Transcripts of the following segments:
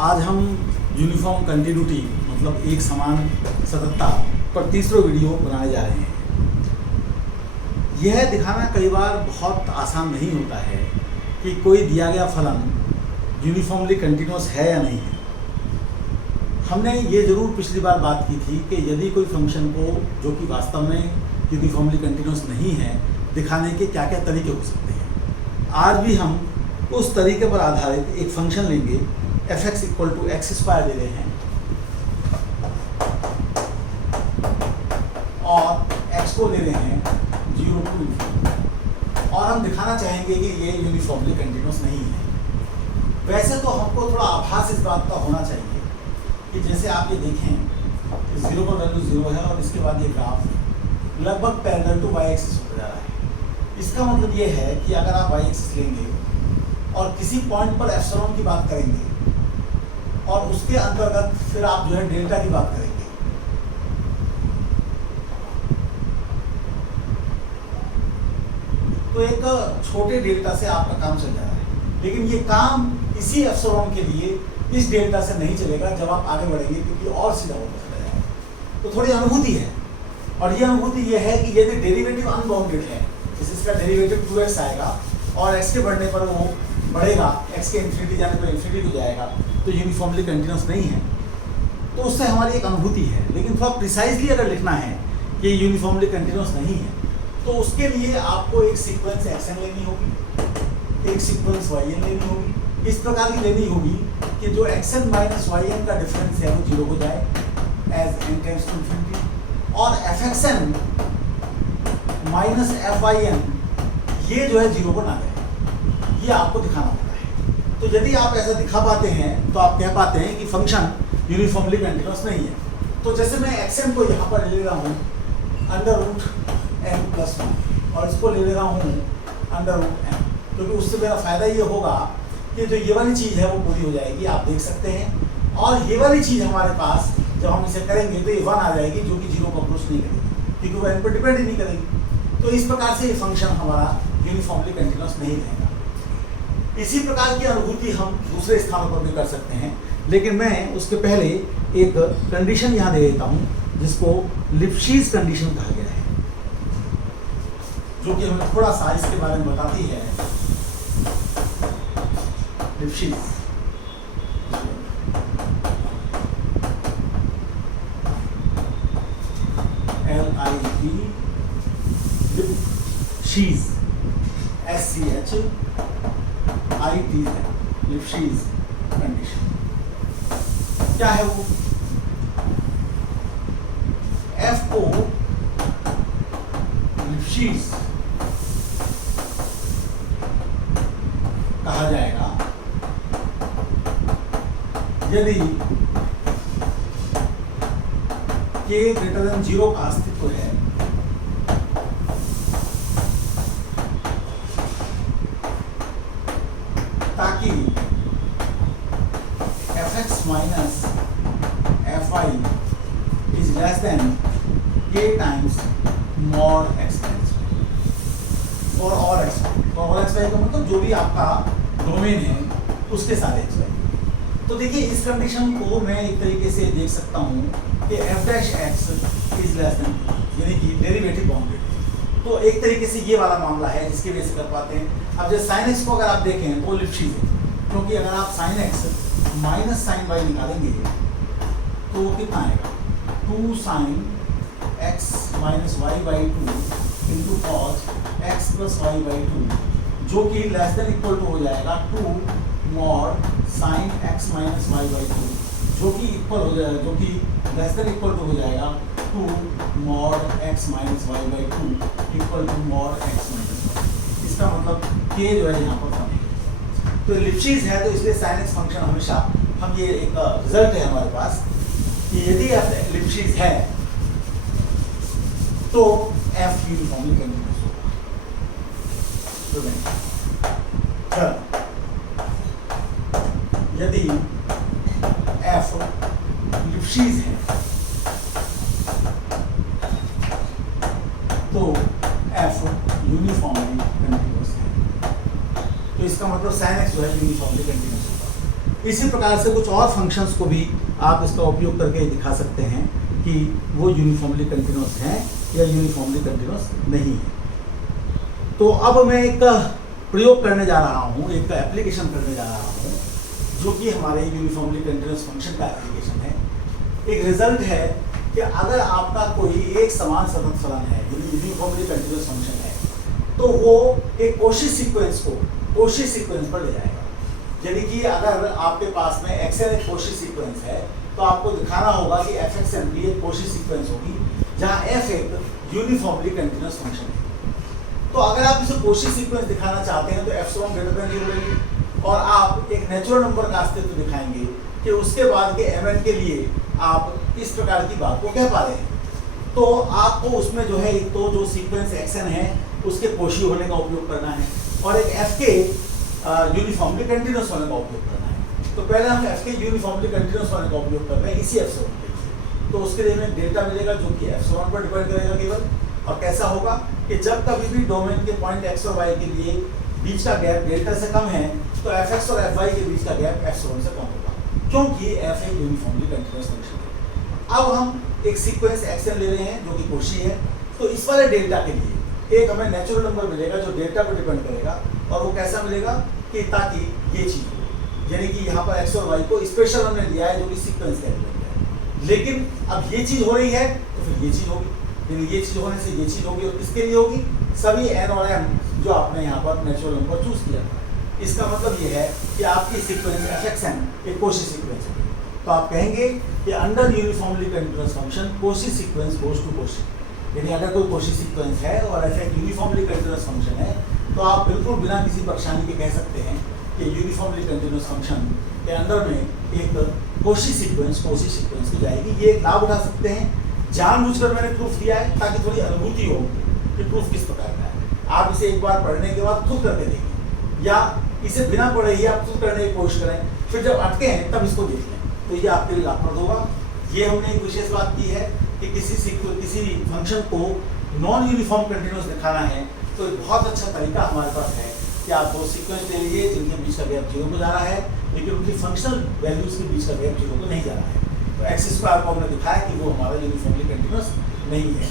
आज हम uniform continuity मतलब एक समान सततता पर तीसरा वीडियो बनाने जा रहे हैं। यह दिखाना कई बार बहुत आसान नहीं होता है कि कोई दिया गया फलन यूनिफॉर्मली कंटिन्यूअस है या नहीं है। हमने ये ज़रूर पिछली बार बात की थी कि यदि कोई फंक्शन को जो कि वास्तव में यूनिफॉर्मली कंटिन्यूअस नहीं है दिखाने के क्या क्या तरीके हो सकते हैं। आज भी हम उस तरीके पर आधारित एक फंक्शन लेंगे। f(x) = x² ले रहे हैं और x को ले रहे हैं 0 to ∞ और हम दिखाना चाहेंगे कि ये यूनिफॉर्मली कंटिन्यूअस नहीं है। वैसे तो हमको थोड़ा आभास इस बात का होना चाहिए कि जैसे आप ये देखें 0 पर वैल्यू 0 है और इसके बाद ये ग्राफ लगभग पैरेलल टू y एक्सिस होता जा रहा है। इसका मतलब ये है कि अगर आप y एक्सिस लेंगे और किसी पॉइंट पर एप्सिलॉन की बात करेंगे और उसके अंतर्गत फिर आप जो है डेल्टा की बात करेंगे, तो एक छोटे डेल्टा से आपका काम चल जा रहा है। लेकिन ये काम इसी एप्सिलॉन के लिए इस डेल्टा से नहीं चलेगा जब आप आगे बढ़ेंगे, क्योंकि और सीधा होता चला जाएगा। तो थोड़ी अनुभूति है, और ये अनुभूति ये है कि यदि डेरिवेटिव अनबाउंडेड है, जैसे इसका डेरिवेटिव 2x आएगा और x के बढ़ने पर वो बढ़ेगा, x के इन्फिनिटी जाने पर इन्फिनिटी हो जाएगा, तो यूनिफॉर्मली कंटिन्यूअस नहीं है। तो उससे हमारी एक अनुभूति है। लेकिन थोड़ा प्रिसाइजली अगर लिखना है कि यूनिफॉर्मली कंटिन्यूअस नहीं है, तो उसके लिए आपको एक सीक्वेंस xn लेनी होगी, एक सीक्वेंस yn लेनी होगी। इस प्रकार की लेनी होगी कि जो xn माइनस yn का डिफरेंस है वो 0 हो जाए as n tends to infinity, और fxn माइनस fyn ये जो है 0 को ना जाए। ये आपको दिखाना होता है। तो यदि आप ऐसा दिखा पाते हैं तो आप कह पाते हैं कि फंक्शन यूनिफॉर्मली कंटिन्यूअस नहीं है। तो जैसे मैं xn को यहाँ पर ले रहा हूँ √n+1 और इसको ले रहा हूँ √n, क्योंकि उससे मेरा फ़ायदा ये होगा कि जो ये वाली चीज़ है वो पूरी हो जाएगी, आप देख सकते हैं। और ये वाली चीज़ हमारे पास जब हम इसे करेंगे तो ये 1 आ जाएगी, जो कि 0 को अप्रोच नहीं करेगी, क्योंकि वो n पर डिपेंड ही नहीं करेगी। तो इस प्रकार से ये फंक्शन हमारा यूनिफॉर्मली कंटिन्यूअस नहीं रहेगा। इसी प्रकार की अनुभूति हम दूसरे स्थानों पर भी कर सकते हैं, लेकिन मैं उसके पहले एक कंडीशन यहाँ दे देता हूँ जिसको लिप्शीज कंडीशन कहा गया है, जो कि हमें थोड़ा सा इसके बारे में बताती है। लिप्शीज लिप्शीज SCHITZ लिप्शीज कंडीशन क्या है वो? F को लिप्शीज कहा जाएगा यदि k > 0 का अस्तित्व है, ताकि fx minus fi is less than k times mod x और xy का मतलब जो भी आपका डोमेन है उसके सारे xy। तो देखिए इस कंडीशन को मैं एक तरीके से देख सकता हूँ कि f'(x) इज लेस देन, यानी कि डेरिवेटिव बाउंडेड। तो एक तरीके से ये वाला मामला है जिसकी वजह से कर पाते हैं। अब जैसे sin x को अगर आप देखें तो लिप्शीज है, क्योंकि अगर आप sin x minus sin y निकालेंगे तो कितना आएगा? 2 sin x minus y/2 into cos x plus y/2, जो कि लेस देन इक्वल टू हो जाएगा 2 mod sin x minus y/2, जो कि इक्वल हो जाएगा, जो कि लेस देन इक्वल टू हो जाएगा 2 mod x minus y/2 equal to mod x minus y। इसका मतलब k जो है यहाँ पर कम है। तो लिप्शीज है, तो इसलिए sin x फंक्शन हमेशा हम ये एक रिजल्ट है हमारे पास कि यदि f लिप्शीज है तो f यूनिफॉर्मली कंटिन्यूअस होगा। यदि f लिप्शीज है तो f यूनिफॉर्मली कंटिन्यूअस है। तो इसका मतलब sin x जो है यूनिफॉर्मली कंटिन्यूअस होगा। इसी प्रकार से कुछ और फंक्शंस को भी आप इसका उपयोग करके दिखा सकते हैं कि वो यूनिफॉर्मली कंटिन्यूस हैं या यूनिफॉर्मली कंटिन्यूस नहीं है। तो अब मैं एक प्रयोग करने जा रहा हूँ, एक एप्लीकेशन करने जा रहा हूँ, जो कि हमारे यूनिफॉर्मली कंटिन्यूस फंक्शन का एप्लीकेशन है। एक रिजल्ट है कि अगर आपका कोई एक समान सतत फलन है, यूनिफॉर्मली कंटिन्यूस फंक्शन है, तो वो एक कोशी सीक्वेंस पर ले जाएगा। यानी कि अगर आपके पास में एक्सएन एक कोशी सीक्वेंस है, तो आपको दिखाना होगा कि एफ एक्स एन भी एक कोशी सीक्वेंस होगी, जहाँ एफ एक यूनिफॉर्मली कंटिन्यूस फंक्शन है। तो अगर आप इसे कोशी सीक्वेंस दिखाना चाहते हैं तो एप्सिलॉन ग्रेटर देन 0 लेंगे, और आप एक नेचुरल नंबर का अस्तित्व दिखाएंगे कि उसके बाद के mn के लिए आप इस प्रकार की बात को कह पा रहे हैं। तो आपको उसमें जो है, एक तो जो सीक्वेंस xn है उसके कोशी होने का उपयोग करना है, और एक f के यूनिफॉर्मली कंटिन्यूस होने का उपयोग करना है। तो पहले हम f के यूनिफॉर्मली कंटिन्यूस होने का उपयोग कर रहे हैं इसी एप्सिलॉन के लिए। तो उसके लिए हमें डेल्टा मिलेगा जो कि एप्सिलॉन पर डिपेंड करेगा केवल, और कैसा होगा कि जब कभी भी डोमेन के पॉइंट x और y के लिए बीच का गैप डेल्टा से कम है, तो fx और fy के बीच का गैप एप्सिलॉन से कम होगा, क्योंकि f एक यूनिफॉर्मली कंटिन्यूस फंक्शन है। अब हम एक सीक्वेंस xn ले रहे हैं जो कि कोशी है, तो इस वाले डेल्टा के लिए एक हमें नेचुरल नंबर मिलेगा जो डेल्टा पर डिपेंड करेगा, और वो कैसा मिलेगा कि ताकि ये चीज हो, यानी कि यहाँ पर x और y को स्पेशल हमने लिया है जो कि सीक्वेंस का एलिमेंट है। लेकिन अब ये चीज हो रही है तो फिर ये चीज होगी, यानी ये चीज होने से ये चीज होगी, और किसके लिए होगी? सभी n और m जो आपने यहाँ पर नेचुरल नंबर चूज किया था। इसका मतलब ये है कि आपकी सीक्वेंस fxn एक कोशी सीक्वेंस होगी। तो आप कहेंगे कि under uniformly continuous function Cauchy sequence goes to Cauchy, यानी अगर कोई कोशी सीक्वेंस है और f एक यूनिफॉर्मली कंटिन्यूअस फंक्शन है, तो आप बिल्कुल बिना किसी परेशानी के कह सकते हैं कि यूनिफॉर्मली कंटिन्यूअस फंक्शन के अंदर में एक कोशी सीक्वेंस की जाएगी। ये एक लाभ उठा सकते हैं, जानबूझकर मैंने प्रूफ दिया है ताकि थोड़ी अनुभूति हो कि प्रूफ किस प्रकार का है। आप इसे एक बार पढ़ने के बाद खुद करके देखें, या इसे बिना पढ़े ही आप खुद करने की कोशिश करें, फिर जब अटके हैं तब इसको देख लें, तो ये आपके लिए लाभप्रद होगा। ये हमने एक विशेष बात की है कि किसी फंक्शन को नॉन यूनिफॉर्म कंटिन्यूअस दिखाना है, तो एक बहुत अच्छा तरीका हमारे पास है कि आप दो सीक्वेंस ले लीजिए जिनके बीच का गैप 0 को जा रहा है, लेकिन उनकी फंक्शनल वैल्यूज के बीच का गैप 0 को नहीं जा रहा है। तो एक्स स्क्वायर को हमने दिखाया कि वो हमारा यूनिफॉर्मली कंटिन्यूअस नहीं है।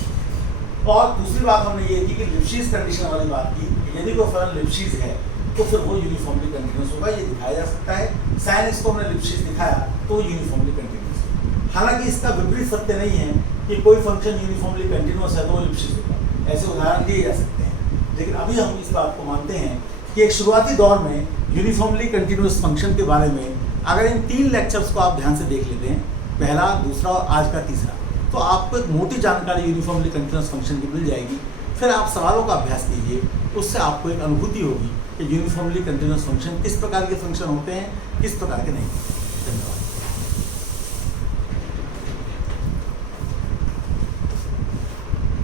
और दूसरी बात हमने ये की कि लिप्शीज कंडीशन वाली बात की, यदि कोई फलन लिप्शीज है तो फिर वो यूनिफॉर्मली कंटिन्यूअस होगा, ये दिखाया जा सकता है। साइन एक्स को हमने लिप्शीज दिखाया तो यूनिफॉर्मली कंटिन्यूअस। हालांकि इसका विपरीत सत्य नहीं है कि कोई फंक्शन यूनिफॉर्मली कंटिन्यूअस है तो वो लिप्शीज होगा, ऐसे उदाहरण दिए जा सकते हैं। लेकिन अभी हम इस बात को मानते हैं कि एक शुरुआती दौर में यूनिफॉर्मली कंटिन्यूअस फंक्शन के बारे में अगर इन 3 लेक्चर्स को आप ध्यान से देख लेते हैं, पहला, दूसरा और आज का तीसरा, तो आपको एक मोटी जानकारी यूनिफॉर्मली कंटिन्यूअस फंक्शन की मिल जाएगी। फिर आप सवालों का अभ्यास कीजिए, उससे आपको एक अनुभूति होगी कि यूनिफॉर्मली कंटिन्यूअस फंक्शन किस प्रकार के फंक्शन होते हैं, किस प्रकार के नहीं। धन्यवाद।